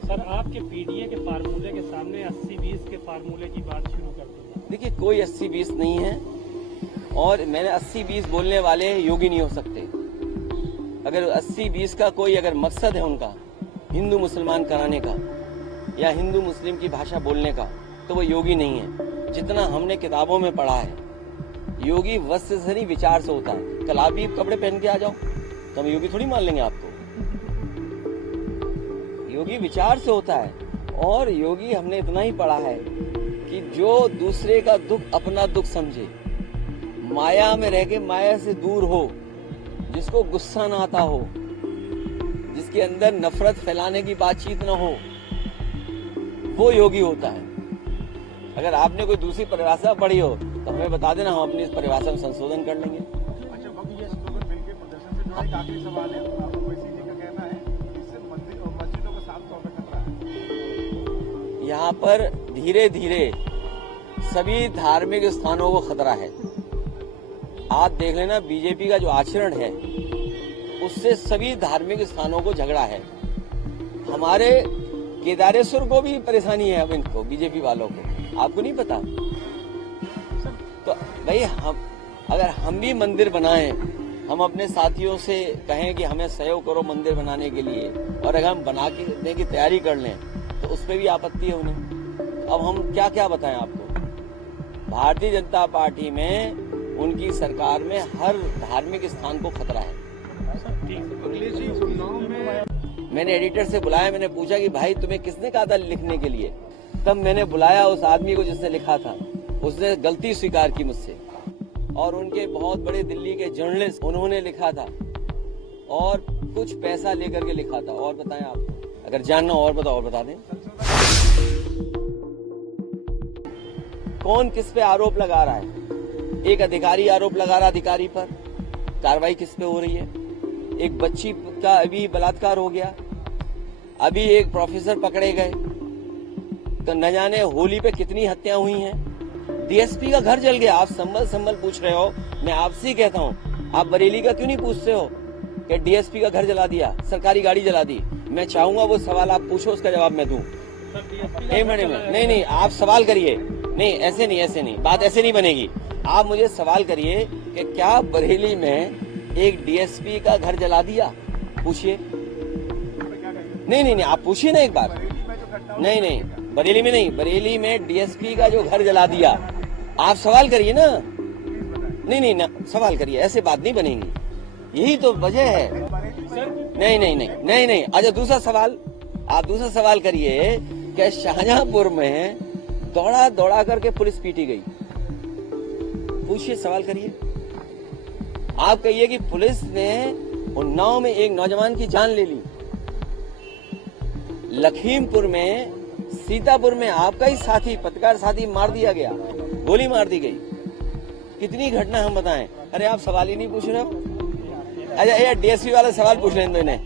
सर आपके पीडीए के फार्मूले के सामने 80-20 के फार्मूले की बात शुरू कर दी। देखिए कोई 80-20 नहीं है, और मैंने 80-20 बोलने वाले योगी नहीं हो सकते। अगर 80-20 का कोई अगर मकसद है उनका हिंदू मुसलमान कराने का या हिंदू मुस्लिम की भाषा बोलने का, तो वो योगी नहीं है। जितना हमने किताबों में पढ़ा है, योगी वस्त्र से नहीं विचार से होता है। कल आप भी कपड़े पहन के आ जाओ तो हम योगी थोड़ी मान लेंगे आपको। योगी विचार से होता है, और योगी हमने इतना ही पढ़ा है कि जो दूसरे का दुख अपना दुख समझे, माया में रह के माया से दूर हो, जिसको गुस्सा ना आता हो, जिसके अंदर नफरत फैलाने की बातचीत ना हो, वो योगी होता है। अगर आपने कोई दूसरी परिभाषा पढ़ी हो तो हमें बता देना, हम अपनी इस परिभाषा में संशोधन कर लेंगे। अच्छा बाबू, ये स्लोगन मिल के प्रदर्शन से जुड़ा एक आखिरी सवाल है। ओवैसी जी का कहना है इससे मस्जिदों को साफ तौर पर खतरा है। यहाँ पर धीरे धीरे सभी धार्मिक स्थानों को खतरा है। आप देख लेना बीजेपी का जो आचरण है उससे सभी धार्मिक स्थानों को झगड़ा है। हमारे केदारेश्वर को भी परेशानी है, अब इनको बीजेपी वालों को, आपको नहीं पता? तो भाई अगर हम भी मंदिर बनाएं, हम अपने साथियों से कहें कि हमें सहयोग करो मंदिर बनाने के लिए, और अगर हम बना के देने की तैयारी कर लें तो उस पर भी आपत्ति है उन्हें। अब हम क्या क्या बताएं आपको? भारतीय जनता पार्टी में, उनकी सरकार में हर धार्मिक स्थान को खतरा है। मैंने एडिटर से बुलाया, मैंने पूछा कि भाई तुम्हें किसने कहा था लिखने के लिए? तब मैंने बुलाया उस आदमी को जिसने लिखा था, उसने गलती स्वीकार की मुझसे, और उनके बहुत बड़े दिल्ली के जर्नलिस्ट उन्होंने लिखा था और कुछ पैसा लेकर के लिखा था। और बताएं आप, अगर जानना और बताओ और बता दें। कौन किस पे आरोप लगा रहा है? एक अधिकारी आरोप लगा रहा अधिकारी पर, कार्रवाई किस पे हो रही है? एक बच्ची का अभी बलात्कार हो गया, अभी एक प्रोफेसर पकड़े गए, तो न जाने होली पे कितनी हत्या हुई हैं। डीएसपी का घर जल गया। आप संभल पूछ रहे हो, मैं आपसे ही कहता हूं, आप बरेली का क्यों नहीं पूछते हो कि डीएसपी का घर जला दिया, सरकारी गाड़ी जला दी? मैं चाहूंगा वो सवाल आप पूछो, उसका जवाब मैं दूं। एक मिनट में नहीं, आप सवाल करिए। नहीं, ऐसे नहीं, बात ऐसे नहीं बनेगी। आप मुझे सवाल करिए कि क्या बरेली में एक डीएसपी का घर जला दिया? पूछिए। नहीं, आप पूछिए ना एक बार। नहीं, बरेली में नहीं, बरेली में डीएसपी का जो घर जला दिया, आप सवाल करिए ना। नहीं ना, सवाल करिए, ऐसे बात नहीं बनेगी। यही तो वजह है। नहीं। अच्छा, दूसरा सवाल, आप दूसरा सवाल करिए कि शाहजहांपुर में दौड़ा करके पुलिस पीटी गई। पूछिए, सवाल करिए। आप कहिए कि पुलिस ने उन्नाव में एक नौजवान की जान ले ली। लखीमपुर में, सीतापुर में आपका ही साथी, पत्रकार साथी मार दिया गया, गोली मार दी गई। कितनी घटना हम बताएं? अरे आप सवाल ही नहीं पूछ रहे हो। अच्छा, ये डीएसपी वाला सवाल पूछ रहे हैं इन्हें।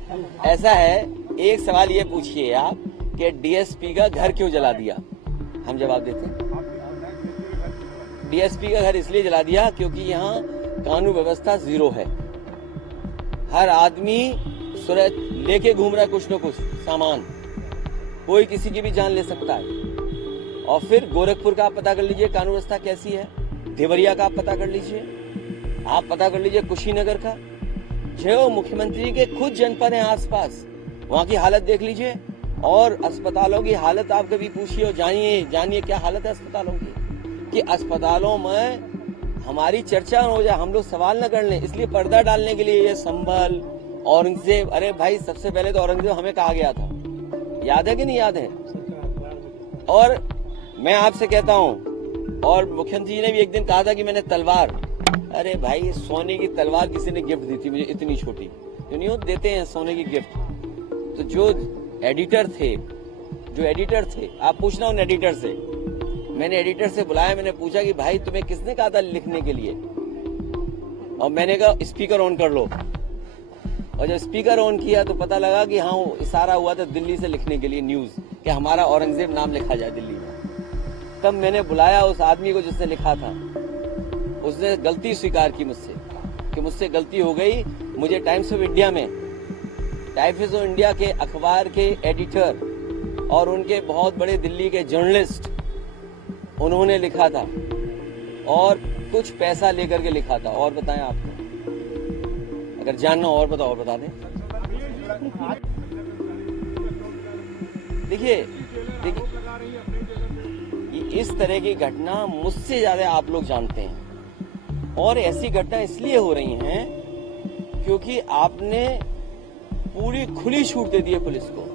ऐसा है, एक सवाल ये पूछिए आप कि डीएसपी का घर क्यों जला दिया? हम जवाब देते हैं, डीएसपी का घर इसलिए जला दिया क्योंकि यहाँ कानून व्यवस्था जीरो है। हर आदमी सुरत लेके घूम रहा है कुछ न कुछ सामान, कोई किसी की भी जान ले सकता है। और फिर गोरखपुर का आप पता कर लीजिए कानून व्यवस्था कैसी है, देवरिया का आप पता कर लीजिए, आप पता कर लीजिए कुशीनगर का, जो मुख्यमंत्री के खुद जनपद है आसपास, वहां की हालत देख लीजिए। और अस्पतालों की हालत आप कभी पूछिए और जानिए क्या हालत है अस्पतालों की, कि अस्पतालों में हमारी चर्चा हो जाए, हम लोग सवाल न कर लें, इसलिए पर्दा डालने के लिए ये संभल, औरंगजेब। अरे भाई, सबसे पहले तो औरंगजेब हमें कहा गया था, याद है कि नहीं याद है? और मैं आपसे कहता हूं, और मुख्यमंत्री जी ने भी एक दिन कहा था कि मैंने तलवार, अरे भाई, सोने की तलवार किसी ने गिफ्ट दी थी मुझे, इतनी छोटी, नहीं देते हैं सोने की गिफ्ट। तो जो एडिटर थे, आप पूछना उन एडिटर से, मैंने एडिटर से बुलाया, मैंने पूछा कि भाई तुम्हें किसने कहा था लिखने के लिए? और मैंने कहा स्पीकर ऑन कर लो। और जब स्पीकर ऑन किया तो पता लगा कि हाँ, इशारा हुआ था दिल्ली से लिखने के लिए न्यूज, कि हमारा औरंगजेब नाम लिखा जाए दिल्ली में। तब मैंने बुलाया उस आदमी को जिसने लिखा था, उसने गलती स्वीकार की मुझसे कि मुझसे गलती हो गई। मुझे टाइम्स ऑफ इंडिया के अखबार के एडिटर और उनके बहुत बड़े दिल्ली के जर्नलिस्ट उन्होंने लिखा था और कुछ पैसा लेकर के लिखा था। और बताएं आपको, अगर जानना और बताओ और बता दें। देखिए, इस तरह की घटना मुझसे ज्यादा आप लोग जानते हैं, और ऐसी घटना इसलिए हो रही हैं क्योंकि आपने पूरी खुली छूट दे दी है पुलिस को।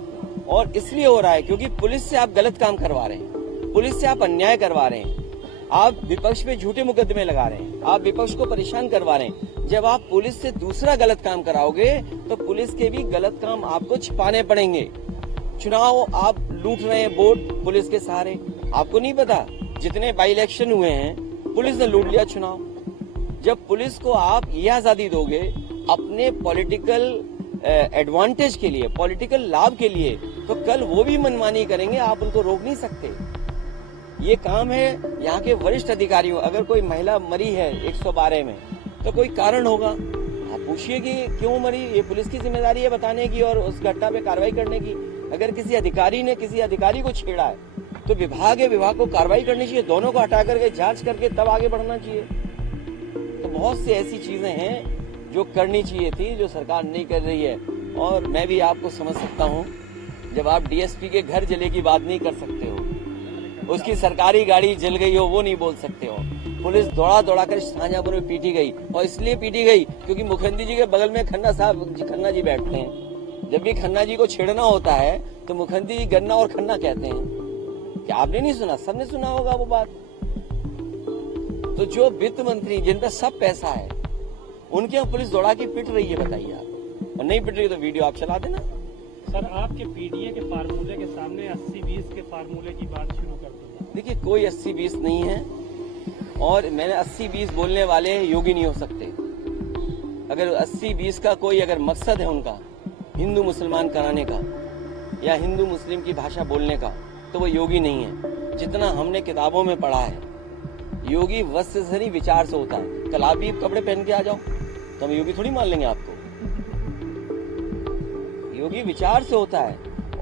और इसलिए हो रहा है क्योंकि पुलिस से आप गलत काम करवा रहे हैं, पुलिस से आप अन्याय करवा रहे हैं, आप विपक्ष पे झूठे मुकदमे लगा रहे हैं, आप विपक्ष को परेशान करवा रहे हैं। जब आप पुलिस से दूसरा गलत काम कराओगे तो पुलिस के भी गलत काम आपको छिपाने पड़ेंगे। चुनाव आप लूट रहे हैं वोट पुलिस के सहारे, आपको नहीं पता जितने बाई इलेक्शन हुए हैं पुलिस ने लूट लिया चुनाव। जब पुलिस को आप ये आजादी दोगे अपने पॉलिटिकल एडवांटेज के लिए, पॉलिटिकल लाभ के लिए, तो कल वो भी मनमानी करेंगे, आप उनको रोक नहीं सकते। ये काम है यहाँ के वरिष्ठ अधिकारियों। अगर कोई महिला मरी है 112 में तो कोई कारण होगा, आप पूछिए कि क्यों मरी, ये पुलिस की जिम्मेदारी है बताने की और उस घटना पे कार्रवाई करने की। अगर किसी अधिकारी ने किसी अधिकारी को छेड़ा है तो विभाग को कार्रवाई करनी चाहिए, दोनों को हटा करके जांच करके तब आगे बढ़ना चाहिए। तो बहुत सी ऐसी चीजें हैं जो करनी चाहिए थी, जो सरकार नहीं कर रही है। और मैं भी आपको समझ सकता हूँ, जब आप डीएसपी के घर जले की बात नहीं कर सकते हो, उसकी सरकारी गाड़ी जल गई हो वो नहीं बोल सकते हो, पुलिस दौड़ा कर शाहजहांपुर में पीटी गई, और इसलिए पीटी गई क्योंकि मुख्यमंत्री जी के बगल में खन्ना जी बैठते हैं। जब भी खन्ना जी को छेड़ना होता है तो मुख्यमंत्री जी गन्ना और खन्ना कहते हैं। क्या आपने नहीं सुना? सबने सुना होगा वो बात। तो जो वित्त मंत्री जिन पर सब पैसा है उनके यहाँ पुलिस दौड़ा के पिट रही है, बताइए आप। और नहीं पिट रही तो वीडियो आप चला देना। सर आपके पीडीए के फार्मूले के सामने 80-20 के फार्मूले की बात शुरू कर दूंगा। देखिए कोई 80-20 नहीं है, और मैंने 80-20 बोलने वाले योगी नहीं हो सकते। अगर 80-20 का कोई अगर मकसद है उनका हिंदू मुसलमान कराने का या हिंदू मुस्लिम की भाषा बोलने का, तो वो योगी नहीं है। जितना हमने किताबों में पढ़ा है, योगी वस्त्र से नहीं विचार से होता है। कल आप भी कपड़े पहन के आ जाओ तो हम योगी थोड़ी मान लेंगे आपको। योगी विचार से होता है,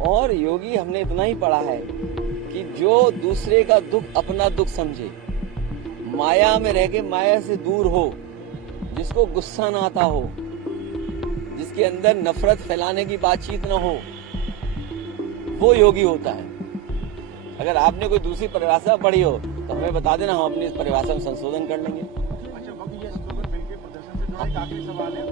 और योगी हमने इतना ही पढ़ा है कि जो दूसरे का दुख अपना दुख समझे, माया में रह के माया से दूर हो, जिसको गुस्सा ना आता हो, जिसके अंदर नफरत फैलाने की बातचीत ना हो, वो योगी होता है। अगर आपने कोई दूसरी परिभाषा पढ़ी हो तो हमें बता देना, हम अपनी इस परिभाषा में संशोधन कर लेंगे। अच्छा, वक्त ये स्लोगन बिल के प्रदर्शन से जुड़ा एक आखिरी सवाल है।